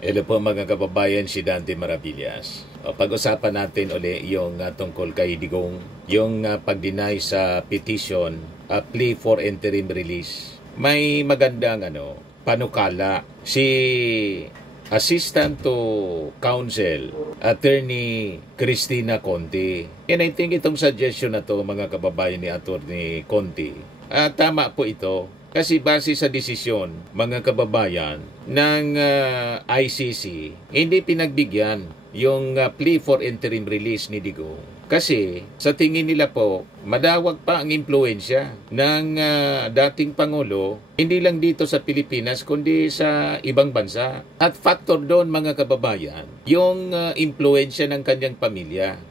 Hello po mga kababayan, si Dante Maravillas. Pag-usapan natin uli yung tungkol kay Digong, yung pag-deny sa petition, plea for interim release. May magandang panukala si Assistant to Counsel Attorney Cristina Conti. And I think itong suggestion na to mga kababayan ni Attorney Conti, tama po ito. Kasi base sa desisyon, mga kababayan, ng ICC, hindi pinagbigyan yung plea for interim release ni Digong. Kasi sa tingin nila po, madawag pa ang impluensya ng dating Pangulo, hindi lang dito sa Pilipinas, kundi sa ibang bansa. At factor doon mga kababayan, yung impluensya ng kanyang pamilya.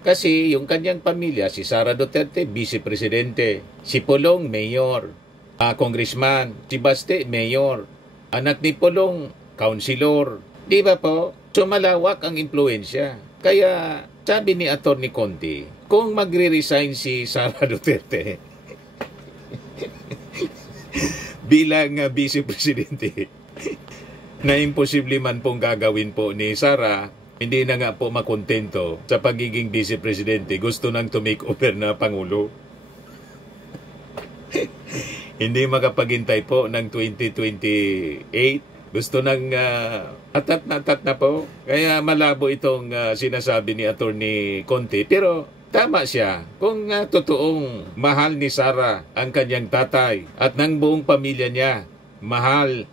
Kasi yung kanyang pamilya, si Sara Duterte, Vice Presidente, si Pulong, Mayor, Congressman, si Baste, Mayor, anak ni Pulong, Councilor. Di ba po? So malawak ang impluensya. Kaya sabi ni Attorney Conti, kung magre-resign si Sara Duterte bilang Vice Presidente, na imposible man pong gagawin po ni Sara, hindi na nga po makontento sa pagiging Vice Presidente. Gusto nang to make over na Pangulo. Hindi makapaghintay po ng 2028. Gusto nang atat na po. Kaya malabo itong sinasabi ni Attorney Conti. Pero tama siya. Kung totoong mahal ni Sara ang kanyang tatay at ng buong pamilya niya, mahal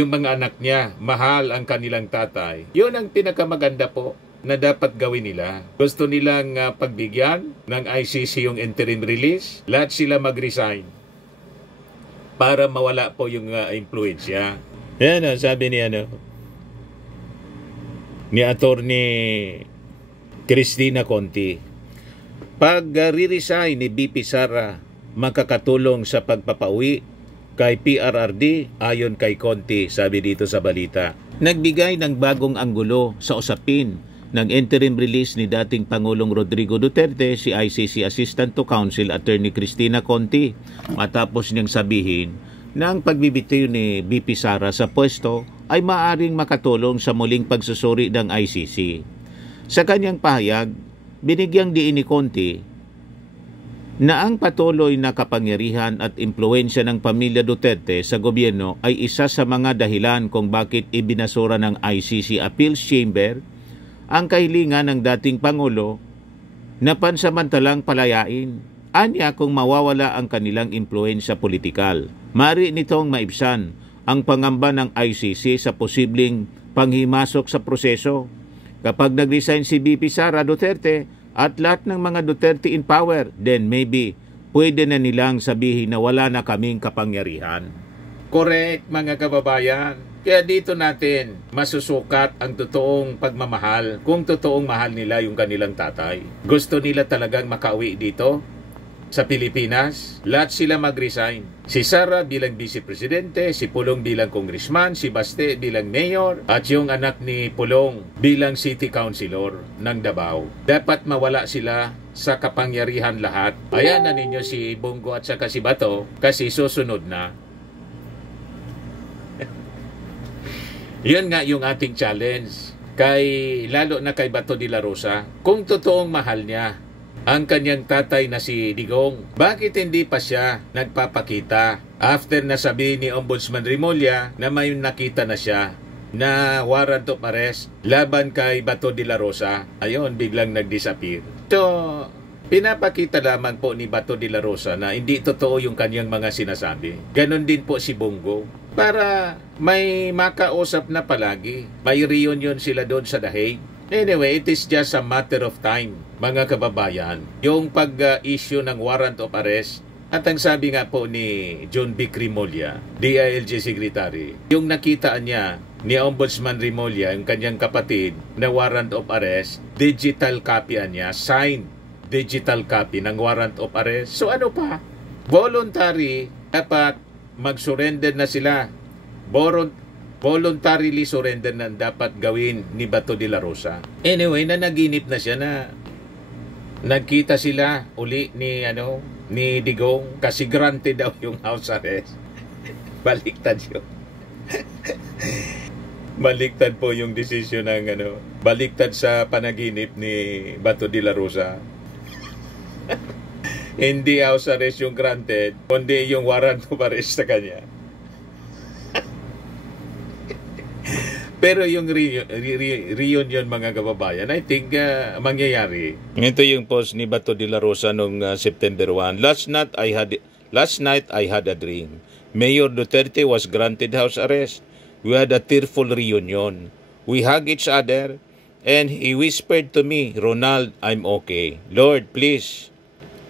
yung mga anak niya, mahal ang kanilang tatay, yun ang pinakamaganda po na dapat gawin nila. Gusto nilang pagbigyan ng ICC yung interim release, lahat sila mag-resign para mawala po yung impluensya. Yan sabi ni Attorney Cristina Conti, pag re-resign ni BP Sara, makakatulong sa pagpapauwi kay PRRD ayon kay Conti, sabi dito sa balita. Nagbigay ng bagong anggulo sa usapin ng interim release ni dating Pangulong Rodrigo Duterte si ICC Assistant to Counsel Attorney Cristina Conti matapos niyang sabihin na ang pagbibitiw ni BP Sara sa pwesto ay maaring makatulong sa muling pagsusuri ng ICC. Sa kanyang pahayag, binigyang diin ni Conti na ang patuloy na kapangyarihan at impluensya ng pamilya Duterte sa gobyerno ay isa sa mga dahilan kung bakit ibinasura ng ICC Appeals Chamber ang kahilingan ng dating Pangulo na pansamantalang palayain. Anya kung mawawala ang kanilang impluensya politikal. Mari nitong maibsan ang pangamba ng ICC sa posibleng panghimasok sa proseso. Kapag nag-resign si BP Sara Duterte at lahat ng mga Duterte in power, then maybe pwede na nilang sabihin na wala na kaming kapangyarihan. Correct mga kababayan. Kaya dito natin masusukat ang totoong pagmamahal, kung totoong mahal nila yung kanilang tatay. Gusto nila talagang makauwi dito sa Pilipinas, lahat sila mag-resign. Si Sara bilang Vice Presidente, si Pulong bilang Congressman, si Baste bilang Mayor, at yung anak ni Pulong bilang City Councilor ng Davao. Dapat mawala sila sa kapangyarihan lahat. Ayan na ninyo si Bongo at saka si Bato kasi susunod na. Yun nga yung ating challenge lalo na kay Bato de la Rosa. Kung totoong mahal niya ang kanyang tatay na si Digong, bakit hindi pa siya nagpapakita after na sabi ni Ombudsman Remulla na may nakita na siya na warrant of arrest laban kay Bato de la Rosa? Ayun, biglang nag-disappear. So, pinapakita lamang po ni Bato de la Rosa na hindi totoo yung kanyang mga sinasabi. Ganon din po si Bongo. Para may makausap na palagi. May reunion sila doon sa The Hague. Anyway, it is just a matter of time, mga kababayan. Yung pag-issue ng warrant of arrest, at ang sabi nga po ni John B. Remulla, DILG Secretary, yung nakita niya ni Ombudsman Remulla, yung kanyang kapatid, na warrant of arrest, digital copy niya, signed digital copy ng warrant of arrest. So ano pa? Voluntary, dapat mag-surrender na sila. Voluntarily surrender na dapat gawin ni Bato de la Rosa. Anyway, nanaginip na siya na nagkita sila uli ni Digong kasi granted daw yung house arrest. Baliktad yun. Baliktad po yung desisyon ng baliktad sa panaginip ni Bato de la Rosa. Hindi house arrest yung granted, kundi yung warrant of arrest sa kanya. Pero yung reunion mga kababayan, I think mangyayari. Ito yung post ni Bato de la Rosa noong September 1. Last night I had a dream. Mayor Duterte was granted house arrest. We had a tearful reunion. We hugged each other and he whispered to me, Ronald, I'm okay. Lord, please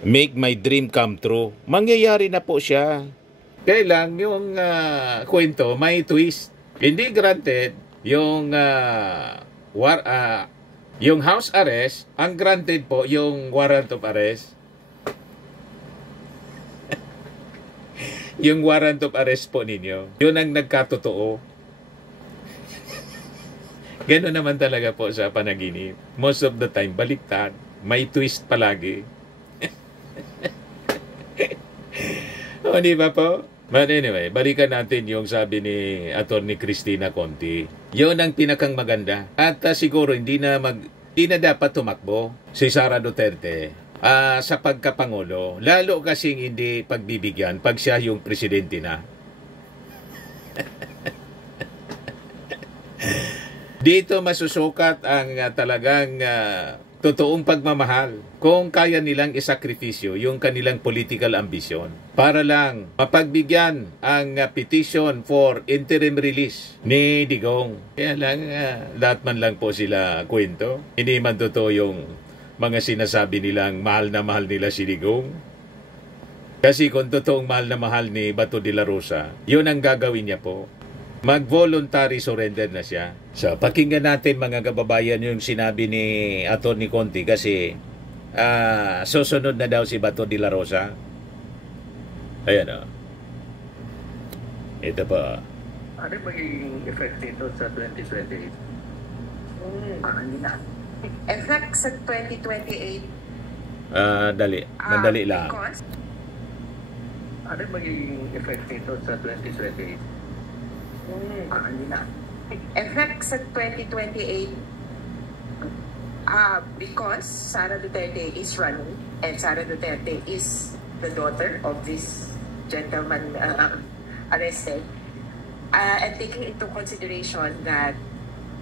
make my dream come true. Mangyayari na po siya. Kailang yung kwento may twist. Hindi granted yung yung house arrest, ang granted po yung warrant of arrest. Yung warrant of arrest po ninyo, yun ang nagkatotoo. Gano'n naman talaga po sa panaginip. Most of the time, baliktad. May twist palagi. O, di ba po? But anyway, balikan natin yung sabi ni Atty. Cristina Conti. Yun ang pinakang maganda. At siguro hindi na dapat tumakbo si Sara Duterte sa pagkapangulo. Lalo kasing hindi pagbibigyan pag siya yung presidente na. Dito masusukat ang talagang totoong pagmamahal kung kaya nilang isakripisyo yung kanilang political ambition para lang mapagbigyan ang petition for interim release ni Digong. Kaya lang, lahat man lang po sila kwento. Hindi man totoo yung mga sinasabi nilang mahal na mahal nila si Digong. Kasi kung totoong mahal na mahal ni Bato de la Rosa, yun ang gagawin niya po. Mag-voluntary surrender na siya. So, pakinggan natin mga kababayan yung sinabi ni Atty. Conti kasi susunod na daw si Bato de la Rosa. Ayan o. Ito pa. Ano magiging effect nito sa 2028? Hindi na. Effect sa 2028? Mandali lang. Ano magiging effect nito sa 2028? Hindi na. Effect sa 2028 because Sara Duterte is running and Sara Duterte is the daughter of this gentleman arrested, and taking into consideration that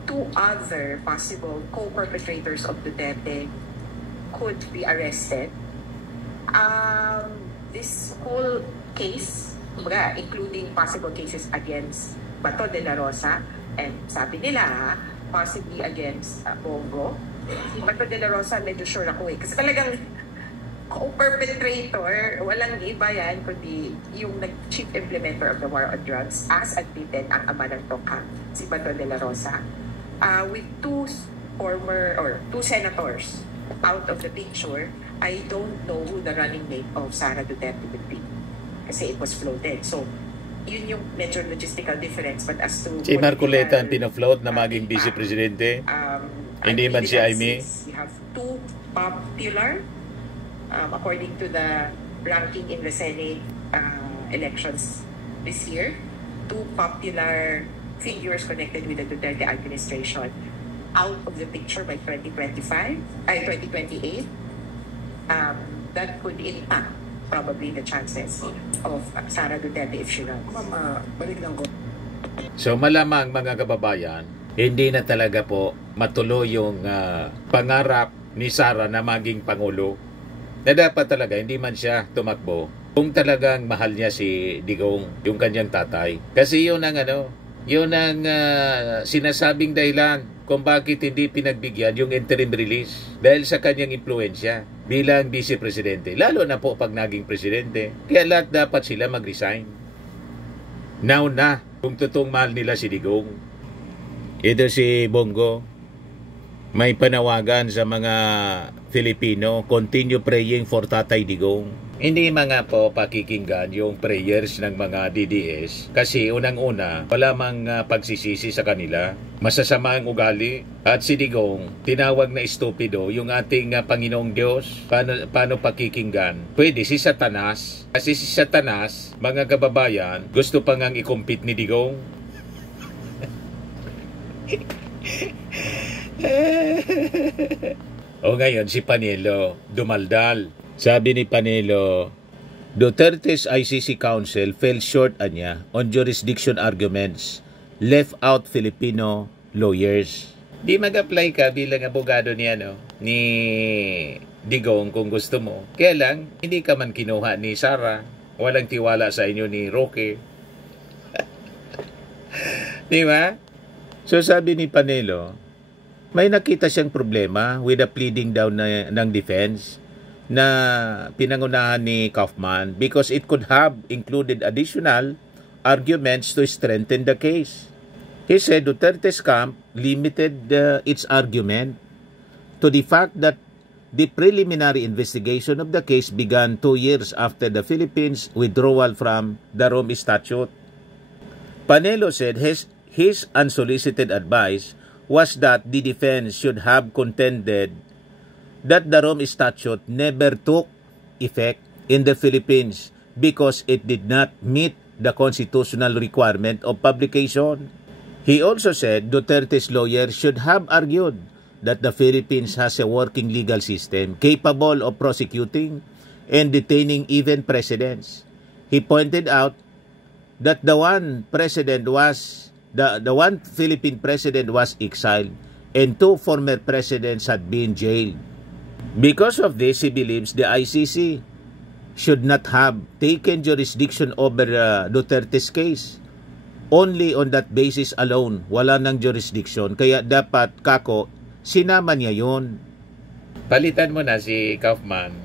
two other possible co-perpetrators of Duterte could be arrested, this whole case, including possible cases against Bato de la Rosa, and sabi nila, possibly against Bongo. Si Bato de la Rosa, medyo sure ako kasi talagang co-perpetrator, walang iba yan, kundi yung chief implementer of the war on drugs, as admitted ang ama ng Toka, si Bato de la Rosa, with two senators out of the picture. I don't know who the running mate of Sara Duterte would be kasi it was floated. So, yun yung medyo logistical difference, but as to si Marcoleta ang pinafloat na maging vice presidente, hindi man si Aimee. We have two popular, according to the ranking in the Senate elections this year, two popular figures connected with the Duterte administration out of the picture by 2028. That could impact probably the chances of Sara Duterte if she runs. Balik lang ko. So malamang mga kababayan, hindi na talaga po matuloy yung pangarap ni Sara na maging Pangulo. Na dapat talaga hindi man siya tumakbo kung talagang mahal niya si Digong, yung kanyang tatay. Kasi yun ang sinasabing dahilan kung bakit hindi pinagbigyan yung interim release dahil sa kanyang impluensya bilang vice presidente, lalo na po pag naging presidente. Kaya lahat dapat sila mag-resign. Now na, kung totoong mahal nila si Digong. Ito si Bongo, may panawagan sa mga Filipino, continue praying for Tatay Digong. Hindi mga po pakikinggan yung prayers ng mga DDS kasi unang-una, wala mang pagsisisi sa kanila. Masasama ang ugali at si Digong, tinawag na estupido yung ating Panginoong Diyos. Paano pakikinggan? Pwede si Satanas. Kasi si Satanas, mga kababayan, gusto pa ngang i-compete ni Digong. O ngayon si Panelo, dumaldal. Sabi ni Panelo, Duterte's ICC Council fell short anya on jurisdiction arguments, left out Filipino lawyers. Di mag-apply ka bilang abogado niya, no? Ni Digong kung gusto mo. Kaya lang, hindi ka man kinuha ni Sara. Walang tiwala sa inyo ni Roque. Di ba? So sabi ni Panelo, may nakita siyang problema with the pleading down ng defense na pinangunahan ni Kaufman because it could have included additional arguments to strengthen the case. He said Duterte's camp limited its argument to the fact that the preliminary investigation of the case began 2 years after the Philippines' withdrawal from the Rome Statute. Panelo said his unsolicited advice was that the defense should have contended that the Rome Statute never took effect in the Philippines because it did not meet the constitutional requirement of publication. He also said Duterte's lawyer should have argued that the Philippines has a working legal system capable of prosecuting and detaining even presidents. He pointed out that the one Philippine president was exiled and 2 former presidents had been jailed. Because of this, he believes the ICC should not have taken jurisdiction over Duterte's case. Only on that basis alone, wala nang jurisdiction. Kaya dapat, kako, sinama niya yun. Palitan mo na si Kaufman.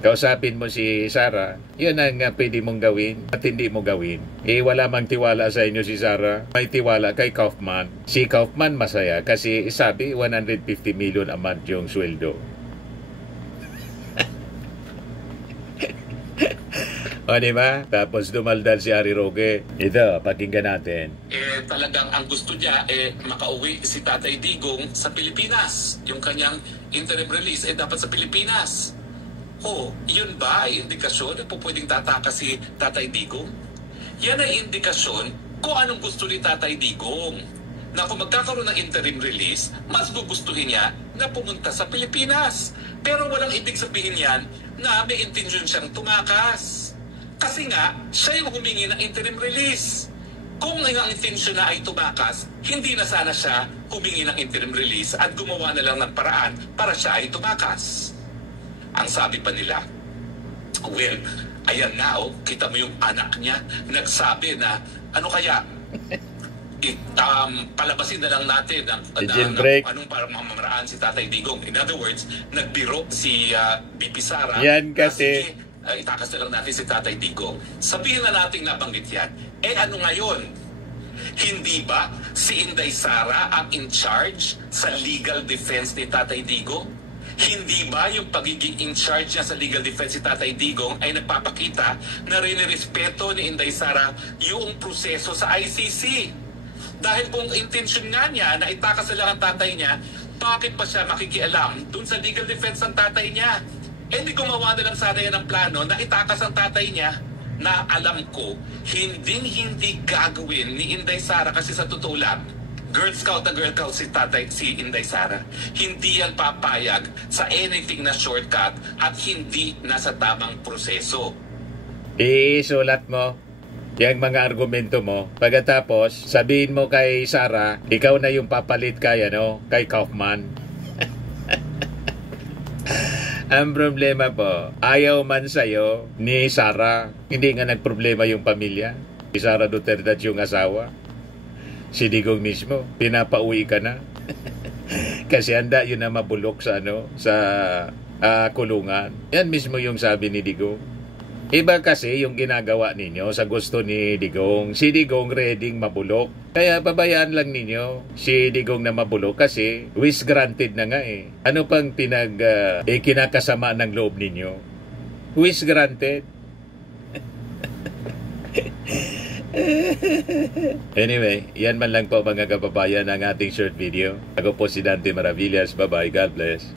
Kausapin mo si Sara. Yun ang pwede mong gawin at hindi mo gawin. Wala mang tiwala sa inyo si Sara. May tiwala kay Kaufman. Si Kaufman masaya kasi sabi 150 million a month yung sweldo. O diba? Tapos dumaldal si Harry Roque. Ito, pakinggan natin. Talagang ang gusto niya, makauwi si Tatay Digong sa Pilipinas. Yung kanyang interim release, dapat sa Pilipinas. Yun ba ay indikasyon na pwedeng tataka si Tatay Digong? Yan ay indikasyon kung anong gusto ni Tatay Digong. Na kung magkakaroon ng interim release, mas gugustuhin niya na pumunta sa Pilipinas. Pero walang ibig sabihin yan na may intention siyang tumakas. Kasi nga, siya yung humingi ng interim release. Kung ang intention na ay tumakas, hindi na sana siya humingi ng interim release at gumawa na lang ng paraan para siya ay tumakas. Ang sabi pa nila, well, ayan na kita mo yung anak niya, nagsabi na, ano kaya, palabasin na lang natin anong parang mamamaraan si Tatay Digong. In other words, nagbiro si BP Sara. Yan kasi. Itakas na lang natin si Tatay Digong. Sabihin na natin nabanggit yan. Ano ngayon? Hindi ba si Inday Sara ang in charge sa legal defense ni Tatay Digong? Hindi ba yung pagiging in charge niya sa legal defense ni Tatay Digong ay nagpapakita na rinirespeto ni Inday Sara yung proseso sa ICC? Dahil kung intention nga niya na itakas na lang ang tatay niya, bakit pa siya makikialam dun sa legal defense ng tatay niya? Di gumawa na lang sana yan ng plano na itakas ang tatay niya na alam ko, hindi gagawin ni Inday Sara kasi sa totoo lang, Girl Scout si Inday Sara. Hindi yan papayag sa anything na shortcut at hindi nasa tamang proseso. Isulat mo yung mga argumento mo. Pagkatapos, sabihin mo kay Sara, ikaw na yung papalit kay Kaufman. Ang problema po, ayaw man sa'yo ni Sara. Hindi nga nagproblema yung pamilya. Si Sara Duterte at yung asawa. Si Digong mismo, pinapauwi ka na. Kasi handa yun na mabulok sa kulungan. Yan mismo yung sabi ni Digong. Iba kasi yung ginagawa ninyo sa gusto ni Digong. Si Digong ready mabulok. Kaya pabayaan lang ninyo si Digong na mabulok kasi wish granted na nga eh. Ano pang kinakasama ng loob ninyo? Wish granted. Anyway, yan man lang po mga kababayan ang ating short video. Ako po si Dante Maravillas. Bye-bye. God bless.